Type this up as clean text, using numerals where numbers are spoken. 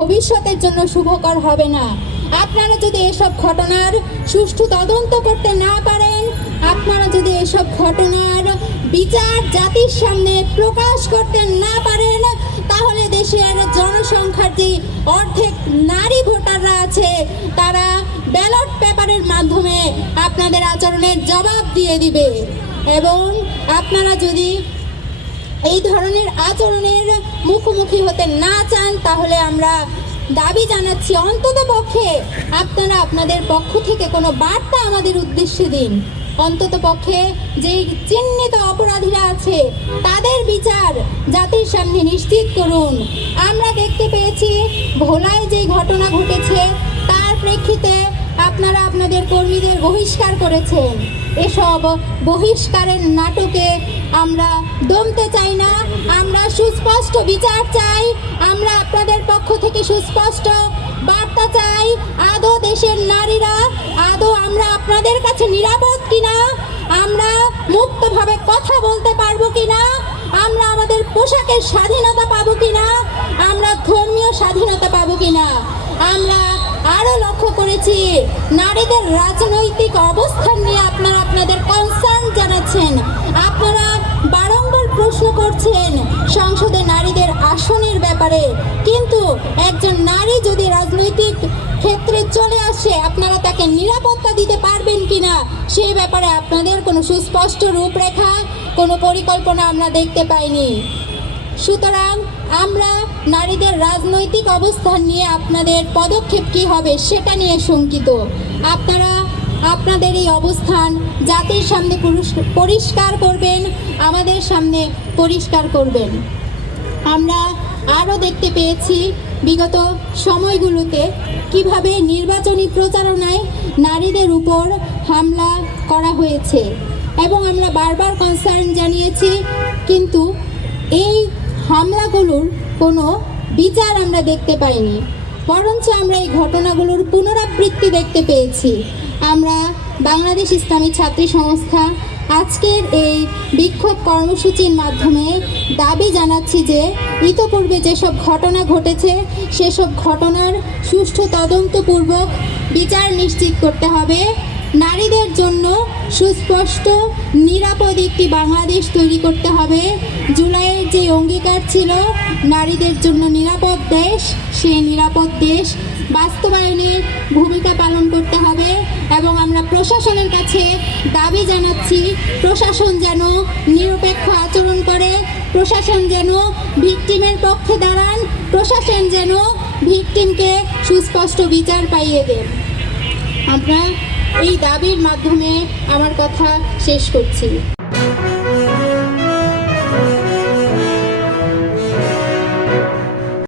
ভবিষ্যতের জন্য শুভকর হবে না। আপনারা যদি এসব ঘটনার সুষ্ঠু তদন্ত করতে না পারেন, আপনারা যদি এসব ঘটনার বিচার জাতির সামনে প্রকাশ করতে না পারেন, তাহলে দেশের জনসংখ্যার যে অর্ধেক নারী ভোটাররা আছে তারা ব্যালট পেপারের মাধ্যমে আপনাদের আচরণের জবাব দিয়ে দিবে। এবং আপনারা যদি এই ধরনের আচরণের মুখোমুখি হতে না চান, তাহলে আমরা দাবি জানাচ্ছি অন্ততপক্ষে আপনারা আপনাদের পক্ষ থেকে কোনো বার্তা আমাদের উদ্দেশ্যে দিন। অন্ততপক্ষে যে চিহ্নিত অপরাধীরা আছে তাদের বিচার জাতির সামনে নিশ্চিত করুন। আমরা দেখতে পেয়েছি ভোলায় যে ঘটনা ঘটেছে তার প্রেক্ষিতে আপনারা আপনাদের কর্মীদের বহিষ্কার করেছেন। এসব বহিষ্কারের নাটকে আমরা দমতে চাই না। আমরা সুস্পষ্ট বিচার চাই। আমরা আপনাদের পক্ষ থেকে সুস্পষ্ট বার্তা চাই। আদৌ দেশের নারীরা আমরা আপনাদের কাছে নিরাপদ কিনা, আমরা মুক্তভাবে কথা বলতে পারবো কিনা, আমরা আমাদের পোশাকের স্বাধীনতা পাবো কিনা, আমরা ধর্মীয় স্বাধীনতা পাবো কিনা। আমরা আরো লক্ষ্য করেছি নারীদের রাজনৈতিক অবস্থান নিয়ে আপনারা আপনাদের কনসার্ন জানাচ্ছেন। আপনারা বারংবার প্রশ্ন করছেন সংসদে নারীদের আসনের ব্যাপারে, কিন্তু একজন নারী যদি রাজনৈতিক ক্ষেত্রে চলে আসে আপনারা তাকে নিরাপত্তা দিতে পারবেন কিনা সেই ব্যাপারে আপনাদের কোনো সুস্পষ্ট রূপরেখা, কোনো পরিকল্পনা আমরা দেখতে পাইনি। সুতরাং আমরা নারীদের রাজনৈতিক অবস্থান নিয়ে আপনাদের পদক্ষেপ কী হবে সেটা নিয়ে শঙ্কিত। আপনারা আপনাদের এই অবস্থান জাতির সামনে পরিষ্কার করবেন, আমাদের সামনে পরিষ্কার করবেন। আমরা আরও দেখতে পেয়েছি বিগত সময়গুলোতে কিভাবে নির্বাচনী প্রচারণায় নারীদের উপর হামলা করা হয়েছে, এবং আমরা বারবার কনসার্ন জানিয়েছি, কিন্তু এই হামলাগুলোর কোনো বিচার আমরা দেখতে পাইনি। বরঞ্চ আমরা এই ঘটনাগুলোর পুনরাবৃত্তি দেখতে পেয়েছি। আমরা বাংলাদেশ ইসলামী ছাত্রী সংস্থা আজকের এই বিক্ষোভ কর্মসূচির মাধ্যমে দাবি জানাচ্ছি যে ইতোপূর্বে যেসব ঘটনা ঘটেছে সেসব ঘটনার সুষ্ঠু তদন্তপূর্বক বিচার নিশ্চিত করতে হবে। নারীদের জন্য সুস্পষ্ট নিরাপদ একটি বাংলাদেশ তৈরি করতে হবে। জুলাইয়ের যে অঙ্গীকার ছিল নারীদের জন্য নিরাপদ দেশ, সেই নিরাপদ দেশ বাস্তবায়নে ভূমিকা পালন করতে হবে। এবং আমরা প্রশাসনের কাছে দাবি জানাচ্ছি প্রশাসন যেন নিরপেক্ষ আচরণ করে, প্রশাসন যেন ভিকটিমের পক্ষে দাঁড়ান, প্রশাসন যেন ভিকটিমকে সুস্পষ্ট বিচার পাইয়ে দেন। আমরা এই দাবির মাধ্যমে আমার কথা শেষ করছি।